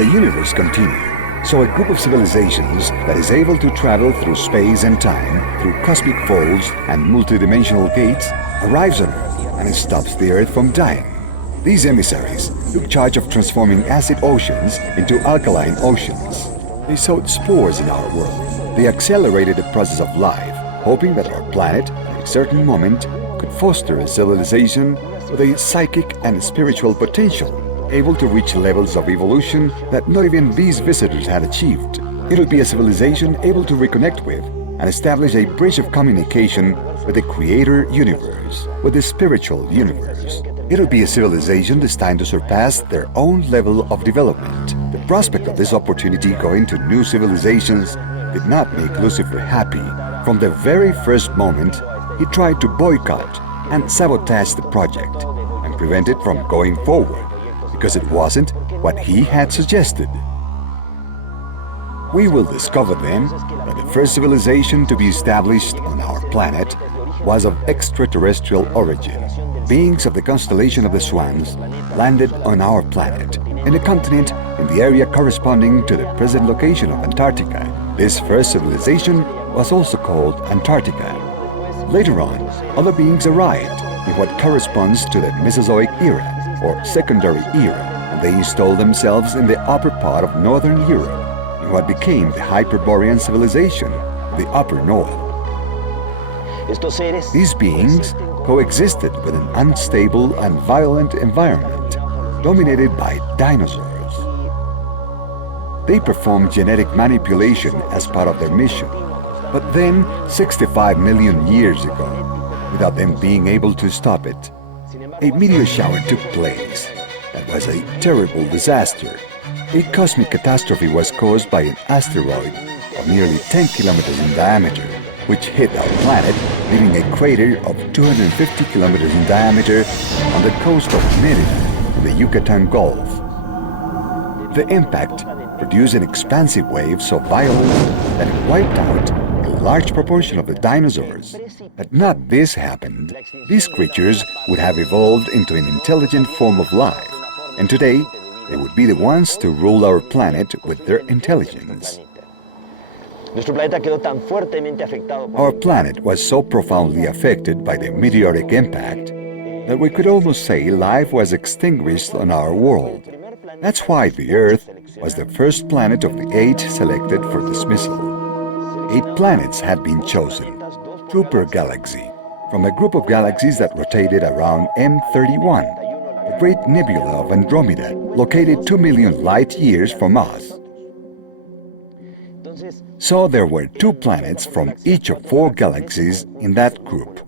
the universe continue. So a group of civilizations that is able to travel through space and time, through cosmic folds and multidimensional gates, arrives on Earth and stops the Earth from dying. These emissaries took charge of transforming acid oceans into alkaline oceans. They sowed spores in our world. They accelerated the process of life, hoping that our planet, at a certain moment, could foster a civilization with a psychic and spiritual potential, able to reach levels of evolution that not even these visitors had achieved. It'll be a civilization able to reconnect with and establish a bridge of communication with the creator universe, with the spiritual universe. It'll be a civilization destined to surpass their own level of development. The prospect of this opportunity going to new civilizations did not make Lucifer happy. From the very first moment, he tried to boycott and sabotage the project and prevent it from going forward, because it wasn't what he had suggested. We will discover then that the first civilization to be established on our planet was of extraterrestrial origin. Beings of the constellation of the Swans landed on our planet, in a continent in the area corresponding to the present location of Antarctica. This first civilization was also called Antarctica. Later on, other beings arrived in what corresponds to the Mesozoic era, or secondary era, and they installed themselves in the upper part of northern Europe, in what became the Hyperborean civilization, the upper north. These beings coexisted with an unstable and violent environment, dominated by dinosaurs. They performed genetic manipulation as part of their mission, but then, 65 million years ago, without them being able to stop it, a meteor shower took place. That was a terrible disaster. A cosmic catastrophe was caused by an asteroid of nearly 10 kilometers in diameter, which hit our planet, leaving a crater of 250 kilometers in diameter on the coast of Mérida in the Yucatan Gulf. The impact produced an expansive wave so violent that it wiped out a large proportion of the dinosaurs. Had not this happened, these creatures would have evolved into an intelligent form of life, and today they would be the ones to rule our planet with their intelligence. Our planet was so profoundly affected by the meteoric impact that we could almost say life was extinguished on our world. That's why the Earth was the first planet of the 8 selected for dismissal. 8 planets had been chosen, two per galaxy, from a group of galaxies that rotated around M31, the great nebula of Andromeda, located 2 million light-years from us. So there were 2 planets from each of 4 galaxies in that group.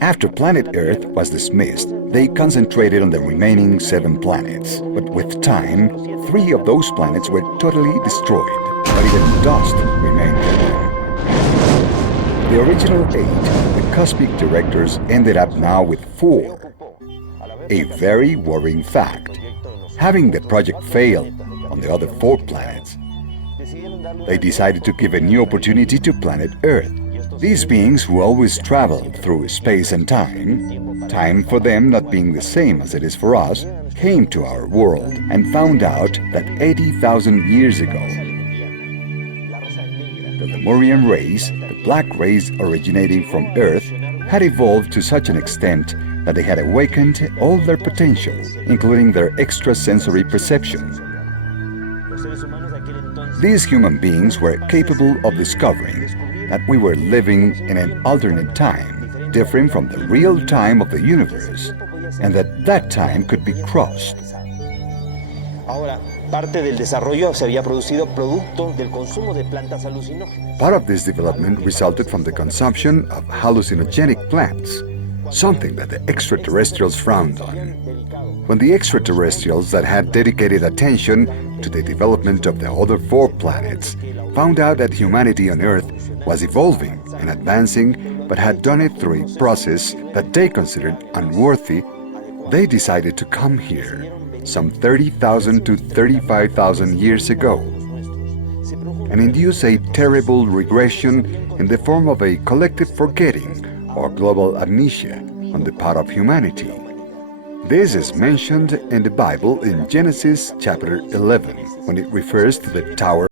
After planet Earth was dismissed, they concentrated on the remaining 7 planets. But with time, 3 of those planets were totally destroyed, but even dust remained with them. The original 8, the cosmic directors, ended up now with 4. A very worrying fact. Having the project fail on the other 4 planets, they decided to give a new opportunity to planet Earth. These beings who always traveled through space and time for them not being the same as it is for us, came to our world and found out that 80,000 years ago, the Lemurian race, the black race originating from Earth, had evolved to such an extent that they had awakened all their potential, including their extrasensory perception. These human beings were capable of discovering that we were living in an alternate time, different from the real time of the universe, and that time could be crossed. Part of this development resulted from the consumption of hallucinogenic plants, something that the extraterrestrials frowned on. When the extraterrestrials that had dedicated attention to the development of the other 4 planets found out that humanity on Earth was evolving and advancing, but had done it through a process that they considered unworthy, they decided to come here, some 30,000 to 35,000 years ago, and induce a terrible regression in the form of a collective forgetting or global amnesia on the part of humanity. This is mentioned in the Bible in Genesis chapter 11 when it refers to the Tower